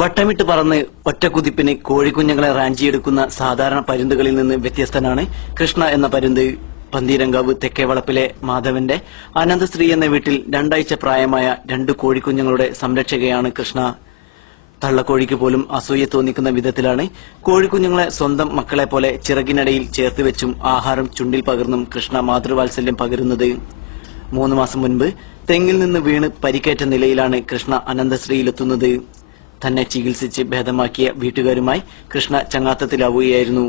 വട്ടമിട്ട് പറന്ന് ഒറ്റക്കുതിപ്പിന് കോഴിക്കുഞ്ഞുങ്ങളെ റാഞ്ചിയെടുക്കുന്ന സാധാരണ പരുന്തുകളിൽ നിന്ന് വ്യത്യസ്തനാണ് കൃഷ്ണ എന്ന പരുന്ത്. പന്തീരങ്കാവ് തെക്കേവളപ്പിലെ മാധവന്റെ അനന്തശ്രീ എന്ന വീട്ടിൽ 2 ആഴ്ച പ്രായമായ 2 കോഴിക്കുഞ്ഞുങ്ങളുടെ സംരക്ഷകയാണ് കൃഷ്ണ. തള്ളക്കോഴിക്ക് പോലും അസൂയ തോന്നിക്കുന്ന വിധത്തിലാണ് കോഴിക്കുഞ്ഞുങ്ങളെ സ്വന്തം മക്കളെ പോലെ ചിറകിനടിയിൽ ചേർത്തുവെച്ചും ആഹാരം ചുണ്ടിൽ പകർന്നും കൃഷ്ണ മാതൃവാത്സല്യം പകരുന്നത്. 3 മാസം മുൻപ് തെങ്ങിൽ നിന്ന് വീണ് പരിക്കേറ്റ നിലയിലാണ് കൃഷ്ണ അനന്തശ്രീയിലെത്തുന്നത്. തന്നെ ചികിത്സിച്ച് ഭേദമാക്കിയ വീട്ടുകാരുമായി കൃഷ്ണ ചങ്ങാത്തത്തിലാവുകയായിരുന്നു.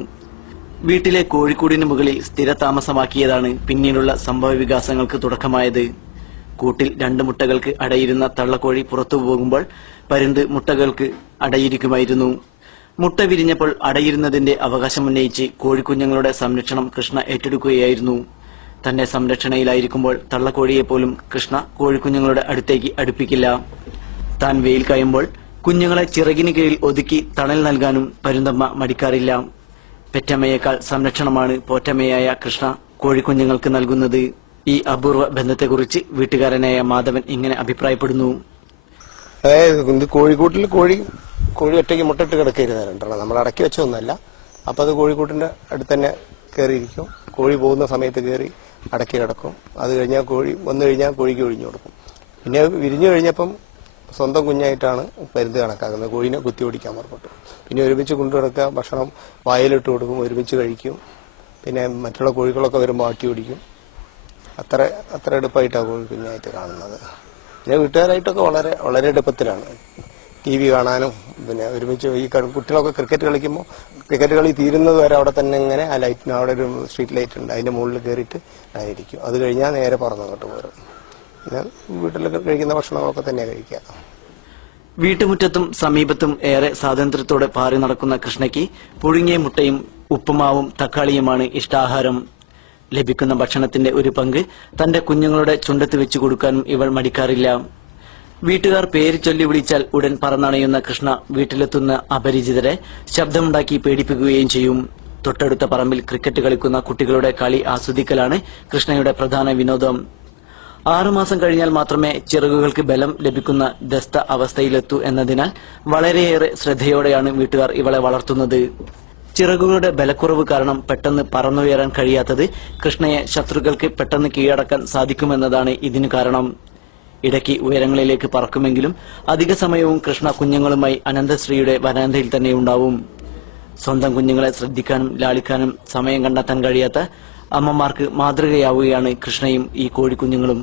വീട്ടിലെ കോഴിക്കൂടിന് മുകളിൽ സ്ഥിരതാമസമാക്കിയതാണ് പിന്നീടുള്ള സംഭവ വികാസങ്ങൾക്ക് തുടക്കമായത്. കൂട്ടിൽ 2 മുട്ടകൾക്ക് അടയിരുന്ന തള്ളക്കോഴി പുറത്തു പോകുമ്പോൾ പരുന്ത് മുട്ടകൾക്ക് അടയിരിക്കുമായിരുന്നു. മുട്ട വിരിഞ്ഞപ്പോൾ അടയിരുന്നതിന്റെ അവകാശമുന്നയിച്ച് കോഴിക്കുഞ്ഞുങ്ങളുടെ സംരക്ഷണം കൃഷ്ണ ഏറ്റെടുക്കുകയായിരുന്നു. തന്റെ സംരക്ഷണയിലായിരിക്കുമ്പോൾ തള്ളക്കോഴിയെപ്പോലും കൃഷ്ണ കോഴിക്കുഞ്ഞുങ്ങളുടെ അടുത്തേക്ക് അടുപ്പിക്കില്ല. താൻ വെയിൽ കഴിയുമ്പോൾ കുഞ്ഞുങ്ങളെ ചിറകിന് കീഴിൽ ഒതുക്കി തണൽ നൽകാനും പരുന്തമ്മ മടിക്കാറില്ല. പെറ്റമ്മയേക്കാൾ സംരക്ഷണമാണ് പോറ്റമ്മയായ കൃഷ്ണ കോഴിക്കുഞ്ഞുങ്ങൾക്ക് നൽകുന്നത്. ഈ അപൂർവ ബന്ധത്തെക്കുറിച്ച് വീട്ടുകാരനായ മാധവൻ ഇങ്ങനെ അഭിപ്രായപ്പെടുന്നു. അതായത് കോഴിക്കൂട്ടിൽ കോഴി ഒറ്റയ്ക്ക് മുട്ടിട്ട് കിടക്കരുന്നതാണ്. നമ്മൾ അടക്കി വെച്ചതൊന്നുമല്ല. അപ്പൊ അത് കോഴിക്കൂട്ടിന്റെ അടുത്ത് തന്നെ കയറിയിരിക്കും. കോഴി പോകുന്ന സമയത്ത് കയറി അടക്കി കിടക്കും. അത് കഴിഞ്ഞാൽ കോഴി വന്നു കഴിഞ്ഞാൽ കോഴിക്ക് ഒഴിഞ്ഞു കൊടുക്കും. പിന്നെ വിരിഞ്ഞു കഴിഞ്ഞപ്പം സ്വന്തം കുഞ്ഞായിട്ടാണ് പരുന്ത് കണക്കാക്കുന്നത്. കോഴിനെ കുത്തി ഓടിക്കാൻ പുറപ്പെട്ടു. പിന്നെ ഒരുമിച്ച് കൊണ്ടു കിടക്കുക, ഭക്ഷണം വായിലിട്ട് കൊടുക്കും, ഒരുമിച്ച് കഴിക്കും. പിന്നെ മറ്റുള്ള കോഴികളൊക്കെ വരുമ്പോൾ ആട്ടി ഓടിക്കും. അത്ര എടുപ്പായിട്ടാണ് കോഴി കുഞ്ഞായിട്ട് കാണുന്നത്. പിന്നെ വീട്ടുകാരായിട്ടൊക്കെ വളരെ എടുപ്പത്തിലാണ്. TV കാണാനും പിന്നെ ഒരുമിച്ച് ഈ കുട്ടികളൊക്കെ ക്രിക്കറ്റ് കളിക്കുമ്പോൾ ക്രിക്കറ്റ് കളി തീരുന്നത് വരെ അവിടെ തന്നെ ഇങ്ങനെ ആ ലൈറ്റിന് അവിടെ ഒരു സ്ട്രീറ്റ് ലൈറ്റ് ഉണ്ട്, അതിന്റെ മുകളിൽ കയറിയിട്ട് അങ്ങനെ ഇരിക്കും. അത് കഴിഞ്ഞാൽ നേരെ പറന്നങ്ങോട്ട് പോരും. പിന്നെ വീട്ടിലൊക്കെ കഴിക്കുന്ന ഭക്ഷണങ്ങളൊക്കെ തന്നെ കഴിക്കുക. വീട്ടുമുറ്റത്തും സമീപത്തും ഏറെ സ്വാതന്ത്ര്യത്തോടെ പാറി നടക്കുന്ന കൃഷ്ണയ്ക്ക് പുഴുങ്ങിയ മുട്ടയും ഉപ്പുമാവും തക്കാളിയുമാണ് ഇഷ്ടാഹാരം. ലഭിക്കുന്ന ഭക്ഷണത്തിന്റെ ഒരു പങ്ക് തന്റെ കുഞ്ഞുങ്ങളുടെ ചുണ്ടത്ത് വെച്ചു കൊടുക്കാനും ഇവൾ മടിക്കാറില്ല. വീട്ടുകാർ പേര് ചൊല്ലി വിളിച്ചാൽ ഉടൻ പറന്നണയുന്ന കൃഷ്ണ വീട്ടിലെത്തുന്ന അപരിചിതരെ ശബ്ദമുണ്ടാക്കി പേടിപ്പിക്കുകയും ചെയ്യും. തൊട്ടടുത്ത പറമ്പിൽ ക്രിക്കറ്റ് കളിക്കുന്ന കുട്ടികളുടെ കളി ആസ്വദിക്കലാണ് കൃഷ്ണയുടെ പ്രധാന വിനോദം. 6 മാസം കഴിഞ്ഞാൽ മാത്രമേ ചിറകുകൾക്ക് ബലം ലഭിക്കുന്ന ദസ്ത അവസ്ഥയിലെത്തൂ എന്നതിനാൽ വളരെയേറെ ശ്രദ്ധയോടെയാണ് വീട്ടുകാർ ഇവളെ വളർത്തുന്നത്. ചിറകുകളുടെ ബലക്കുറവ് കാരണം പെട്ടെന്ന് പറന്നുയരാൻ കഴിയാത്തത് കൃഷ്ണയെ ശത്രുക്കൾക്ക് പെട്ടെന്ന് കീഴടക്കാൻ സാധിക്കുമെന്നതാണ് ഇതിനു കാരണം. ഇടയ്ക്ക് ഉയരങ്ങളിലേക്ക് പറക്കുമെങ്കിലും അധിക സമയവും കൃഷ്ണ കുഞ്ഞുങ്ങളുമായി അനന്തശ്രീയുടെ വരാന്തയിൽ തന്നെ ഉണ്ടാവും. സ്വന്തം കുഞ്ഞുങ്ങളെ ശ്രദ്ധിക്കാനും ലാളിക്കാനും സമയം കണ്ടെത്താൻ കഴിയാത്ത അമ്മമാർക്ക് മാതൃകയാവുകയാണ് കൃഷ്ണയും ഈ കോഴിക്കുഞ്ഞുങ്ങളും.